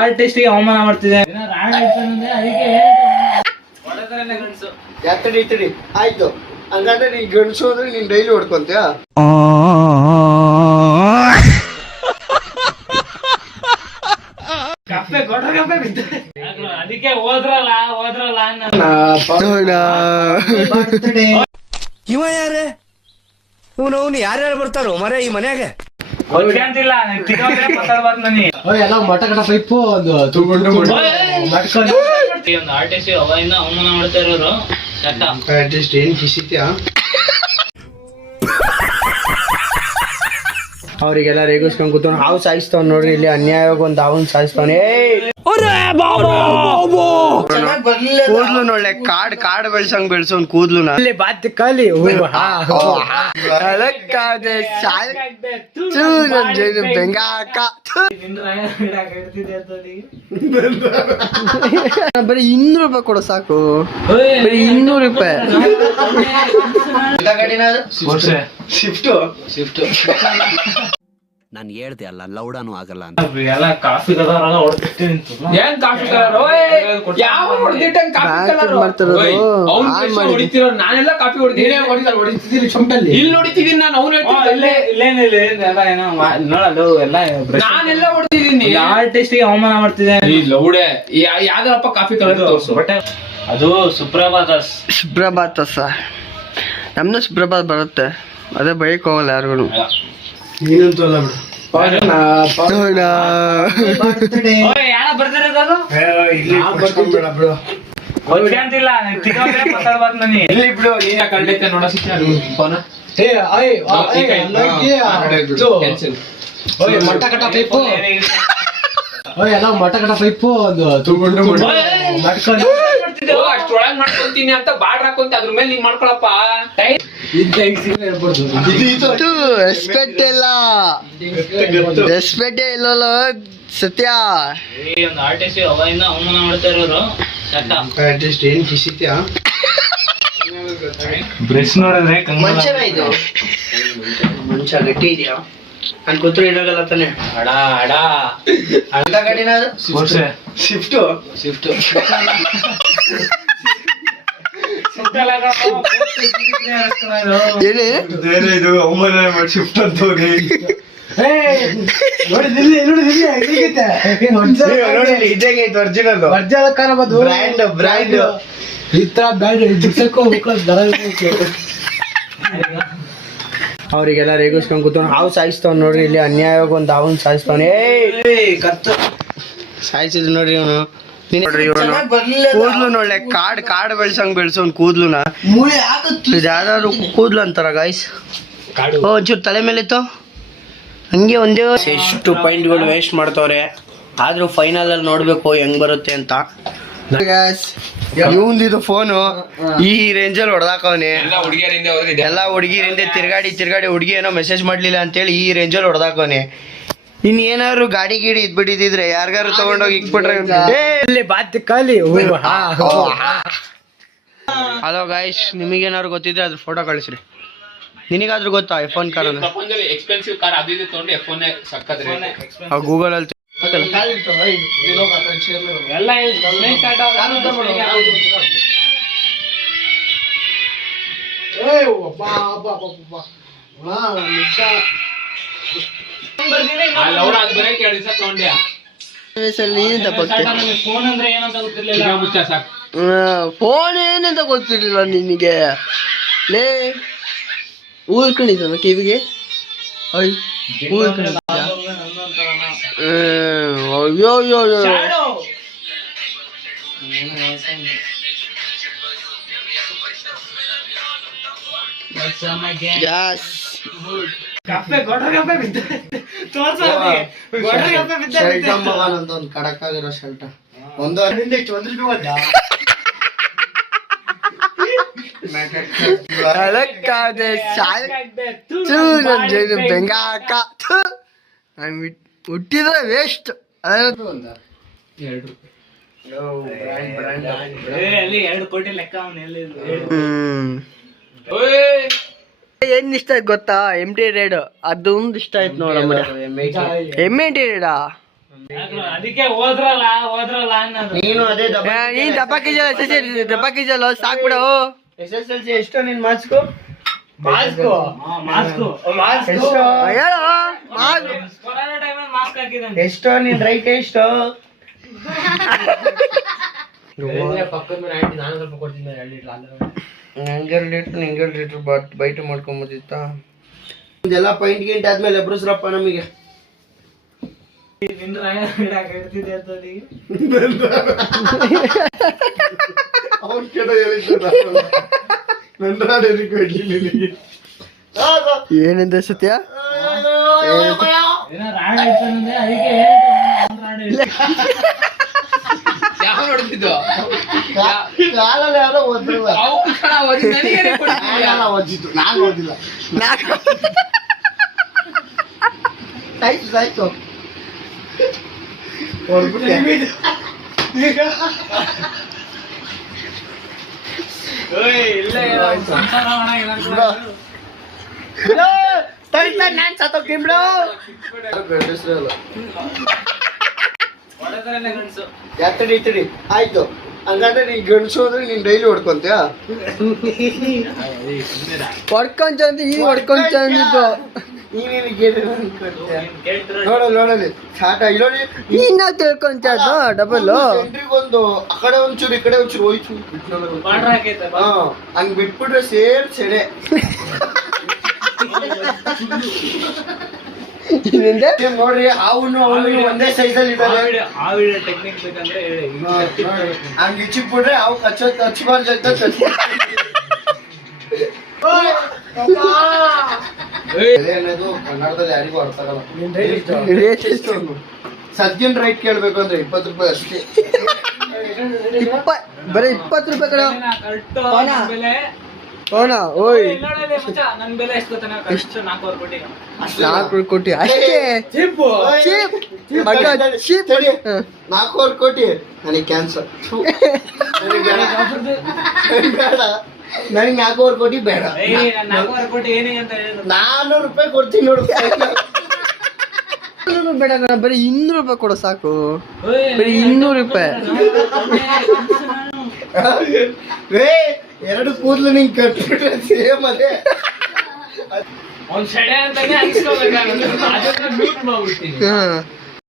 ಆರ್ಟಿಸ್ಟ್ಗೆ ಅವಮಾನ ಮಾಡ್ತಿದೆ. ಎತ್ತಡಿ ಆಯ್ತು. ಹಂಗಂದ್ರೆ ನೀ ಗಂಡಸು ಅಂದ್ರೆ ನೀನ್ ಡೈಲಿ ಹೊಡ್ಕೊಂತೀಯ. ಅದಕ್ಕೆ ಹೋದ್ರಲ್ಲ ಇವ ಯಾರೇ ಇವನು ಯಾರ್ಯಾರು ಬರ್ತಾರೋ ಮರ ಈ ಮನ್ಯಾಗ ಅಂತಿಲ್ಲ ಎಲ್ಲ ಮಟ ಕಟ ಪೈಪು ಒಂದು ಆರ್ಟಿಸ್ಟ್ ಅವಾಗಿಂದ ಅವಮಾನ ಮಾಡ್ತಾ ಇರೋರು. ಆರ್ಟಿಸ್ಟ್ ಏನ್ ಕಿಸಿತ್ಯಾ ಅವ್ರಿಗೆಲ್ಲ ರೇಗಿಸ್ಕೊಂಡ್ ಕೂತ್ಕೊಂಡು ಹಾವು ಸಾಯಿಸ್ತಾವ್ ನೋಡ್ರಿ. ಇಲ್ಲಿ ಅನ್ಯಾಯವಾಗಿ ಒಂದು ಹಾವನ್ ಸಾಯಿಸ್ತಾವನೆ. ಕೂದ್ಲು ನೋಡ್ಲೆ ಕಾಡ್ ಬೆಳ್ಸಂಗ್ ಬೆಳ್ಸೋನ್ ಕೂದ್ಲು ಬಾತ್ ಕಲಿ ಬೆಂಗಾಕ ಬರೀ 200 ರೂಪಾಯಿ ಕೊಡೋ ಸಾಕು. ಬರೀ 200 ರೂಪಾಯಿ. ಶಿಫ್ಟ್ ನಾನು ಹೇಳ್ದೆ ಅಲ್ಲ ಲೌಡಾನು ಆಗಲ್ಲ ಅಂತ. ಎಲ್ಲ ಕಾಫಿ ಕಲರ್ ಏನ್ ಕಾಫಿ ಕಲರ್ ನಾನೆಲ್ಲ ಕಾಫಿ ಹೊಡಿತೀನಿ ಇಲ್ಲಿ ನೋಡಿದ್ದೀನಿ ನಾನು. ಅವ್ನು ನೋಡಲು ಎಲ್ಲ ನಾನೆಲ್ಲ ಹೊಡಿತಿದ್ದೀನಿ. ಆರ್ಟಿಸ್ಟ್ಗೆ ಅವಮಾನ ಮಾಡ್ತಿದ್ದೆ. ಲೌಡೆ ಯಾವ್ದಪ್ಪ ಕಾಫಿ ಕಲರ್ ತೋರ್ಸು. ಬಟ್ ಅದು ಸುಪ್ರಭಾತ ನಮ್ದು ಸುಪ್ರಭಾತ್ ಬರುತ್ತೆ. ಅದೇ ಬೈಕ್ ಹೋಗಲ್ಲ ಯಾರಿಗೂ. ನೀನಂತೂ ಅಲ್ಲ ಬಿಡು. ಮಟ್ಟ ಕಟ್ಟ ಪೈಪು ಒಂದು ಅಷ್ಟೊಳಗ್ ಮಾಡ್ಕೊಂತೀನಿ ಅಂತ ಬಾಡ್ ಹಾಕೊಂತ ಅದ್ರ ಮೇಲೆ ನೀನ್ ಮಾಡ್ಕೊಳಪ್ಪ. ರೆಸ್ಪೆಕ್ಟೇ ಇಲ್ಲಲ್ಲ ಸತ್ಯ. ಒಂದು ಆರ್ಟಿಸ್ಟ್ ಅವಾಗಿಂದ ಅವಮಾನ ಮಾಡ್ತಾ ಇರೋರು. ಆರ್ಟಿಸ್ಟ್ ಏನ್ ಕಿಸಿತ್ಯಾ ಬ್ರಷ್ ನೋಡಿದ್ರೆ ಮನುಷ್ಯ ಗಟ್ಟಿ ಇದೆಯಾ ನನ್ ಕೂತ್ರು ಇಡೋಗಲ್ಲ ತಾನೆ. ಅಡ ಗಾಡಿನ ಶಿಫ್ಟ್ ಇದು ಅವಮಾನ ಮಾಡಿ ಶಿಫ್ಟ್ ಅಂತ ಹೋಗಿ ಬ್ರ್ಯಾಂಡ್ ಅವ್ರಿಗೆಲ್ಲ ರೇಗಿಸ್ಕೊಂಡ್ ಕೂತ್ಕೊಂಡು ಹಾವು ಸಾಯಿಸ್ತಾವ್ ನೋಡ್ರಿ. ಇಲ್ಲಿ ಅನ್ಯಾಯವಾಗಿ ಒಂದು ಹಾವನ್ ಸಾಯಿಸ್ತಾವನೆ. ಸಾಯಿಸಿದ್ ನೋಡ್ರಿ ಇವನು. ಕೂದ್ಲು ನೋಡ್ಲೆ ಕಾಡ್ ಬೆಳ್ಸಂಗ್ ಬೆಳ್ಸೋನ್ ಕೂದ್ಲುನ. ಯಾವ್ದಾದ್ರು ಕೂದ್ಲು ಅಂತಾರ ಗಾಯ್ಸ್. ಒಂಚೂರು ತಲೆ ಮೇಲೆ ಇತ್ತು ಹಂಗೆ ಒಂದೇ. ಎಷ್ಟು ಪಾಯಿಂಟ್ಗಳು ವೇಸ್ಟ್ ಮಾಡ್ತವ್ರೆ. ಆದ್ರೂ ಫೈನಲ್ ಅಲ್ಲಿ ನೋಡ್ಬೇಕು ಹೆಂಗ್ ಬರುತ್ತೆ ಅಂತ. ಇವಂದಿದು ಫೋನು ಈ ರೇಂಜಲ್ಲಿ ಹೊಡೆದಾಕವನೆ. ಎಲ್ಲ ಹುಡುಗಿರಿಂದ ತಿರ್ಗಾಡಿ ಹುಡುಗಿ ಏನೋ ಮೆಸೇಜ್ ಮಾಡ್ಲಿಲ್ಲ ಅಂತೇಳಿ ಈ ರೇಂಜಲ್ಲಿ ಹೊಡೆದಾಕವನೆ. ಇನ್ ಏನಾದ್ರು ಗಾಡಿ ಇದ್ಬಿಟ್ಟಿದ್ರೆ ಯಾರಿಗಾರು ತಗೊಂಡೋಗಿ ಇಕ್ಬಿಟ್ರೆ ಬಾತ್ ಕಲಿ. ಹಲೋ ಗಾಯ್ಸ್, ನಿಮಗೇನಾದ್ರು ಗೊತ್ತಿದ್ರೆ ಅದ್ರ ಫೋಟೋ ಕಳಿಸ್ರಿ. ನಿನಗಾದ್ರೂ ಗೊತ್ತಾ ಐಫೋನ್ ಕಾರ್ ಎಕ್ಸ್ಪೆನ್ಸಿವ್ ಕಾರ್ ಅದು ತಗೊಂಡು ಐಫೋನ್ ಗೂಗಲ್ ಅಲ್ಲಿ ಫೋನ್ ಏನಂತ ಗೊತ್ತಿರ್ಲಿಲ್ಲ ನಿನಗೆ. ಲೇ ಊರ್ಕೊಂಡಿದ್ದಾನ ಕಿವಿಗೆ. ಅಯ್ಯೋ ಒಂದು ಕಡಕ್ ಆಗಿರೋ ಶರ್ಟ್ ಒಂದು ಬೆಂಗಾಕ ಹುಟ್ಟಿದ್ರೆ ವೇಸ್ಟ್. ಏನ್ ಇಷ್ಟ ಆಯ್ತು ಗೊತ್ತಾ? MT ರೇಡ್ ಅದೊಂದು ಇಷ್ಟ ಆಯ್ತು ನೋಡಮ್ಮ. MT ರೇಡಾ ಅದಕ್ಕೆ ಹೋದ್ರಲ್ಲ ನೀನು ಅದೇ ನೀನ್ ದಪ್ಪಾಕಿಜಲ್ಲ ಸಾಕ್ಬಿಡು. SSLC ಎಷ್ಟು ನಿನ್ ಮಾರ್ಕ್ಸ್ಕು? ಮಾಸ್ಕು ಹೇಳು ಕೊರೋನಾ ಟೈಮಲ್ಲಿ ಮಾಸ್ಕ್ ಹಾಕಿದ್ದಾನೆ. ಎಷ್ಟೋ ನಿನ್ ರೈಟ್ ಎಷ್ಟು? ನಂಗೆ ಲೀಟ್ರ್ ಬೈಟ್ ಮಾಡ್ಕೊಂಬತ್ತಿತ್ತ. ಇದೆಲ್ಲ ಪೈಂಟ್ ಗಿಂಟ್ ಆದ್ಮೇಲೆ ಎಬ್ರಸ್ರಪ್ಪ ನಮಗೆ. ಏನಂದ ಸತ್ಯ? ಯಾವ ನೋಡ್ತಿದ್ದು ಕಾಲಲ್ಲಿ ಯಾರೋ ಓದಿಲ್ಲ. ನಾನು ಓದಿಲ್ಲ. ಸಾಯ್ತು ನಾನ್ ಸತ್ತೋಗ್ತೀನಿ ಎತ್ತಡಿ ಆಯ್ತು. ಹಂಗಾದ್ರೆ ನೀನ್ ಗಂಡಸು ಅಂದ್ರೆ ನೀನ್ ಡೈಲಿ ಹೊಡ್ಕೊಂತೀಯ? ಹೊಡ್ಕೊಂಡ್ ಈಗ ಹೊಡ್ಕೊಂಡ್ ನೋಡಲಿ ಸ್ಟಾರ್ಟ್ ಇಲ್ಲೋಡಿ. ಇನ್ನ ತಿಳ್ಕೊಂತ ಡಬಲ್ ಒಂದು ಆ ಕಡೆ ಒಂಚೂರು ಈ ಕಡೆ ಒಂಚೂರು ಹೋಯ್ತು. ಹಂಗ್ ಬಿಟ್ಬಿಟ್ರೆ ಸೇರ್ ಸೆಡೆ. ನೋಡ್ರಿ ಅವನು ಒಂದೇ ಸೈಜ್ ಅಲ್ಲಿ ಇದ್ದಾರೆ. ಹಂಗ್ ಇಚ್ಚಿಬಿಟ್ರೆ ಅವು ಹಚ್ಬಾರ್ದು ಅಂತ ಕನ್ನಡದಲ್ಲಿ ಯಾರಿಗೂ ಅರ್ಥ ಆಗಲ್ಲ. ಸದ್ಯನ್ ರೈಟ್ ಕೇಳ್ಬೇಕು ಅಂದ್ರೆ 20 ರೂಪಾಯಿ ಅಷ್ಟೇ. ಬರೀ 20 ರೂಪಾಯಿ ಕಡೆ. ಓಯ್ 4 ಕೋಟಿ ಅಷ್ಟೇ. 4 ಕೋಟಿ ನನಗೆ ಕ್ಯಾನ್ಸರ್. ಬೇಡ ನನಗೆ 4 ಕೋಟಿ ಬೇಡ. 400 ರೂಪಾಯಿ ಕೊಡ್ತೀನಿ ನೋಡು. ಬೇಡ ಬರೀ 200 ರೂಪಾಯಿ ಕೊಡೋ ಸಾಕು. ಬರೀ 200 ರೂಪಾಯಿ. ಎರಡು ಕೂದಲು ನಿಂಗೆ ಕಟ್ಬಿಟ್ರೆ ಸೇಮ್ ಅದೇ. ಒಂದ್ ಸೆಡೆ ಅಂತಾನೆ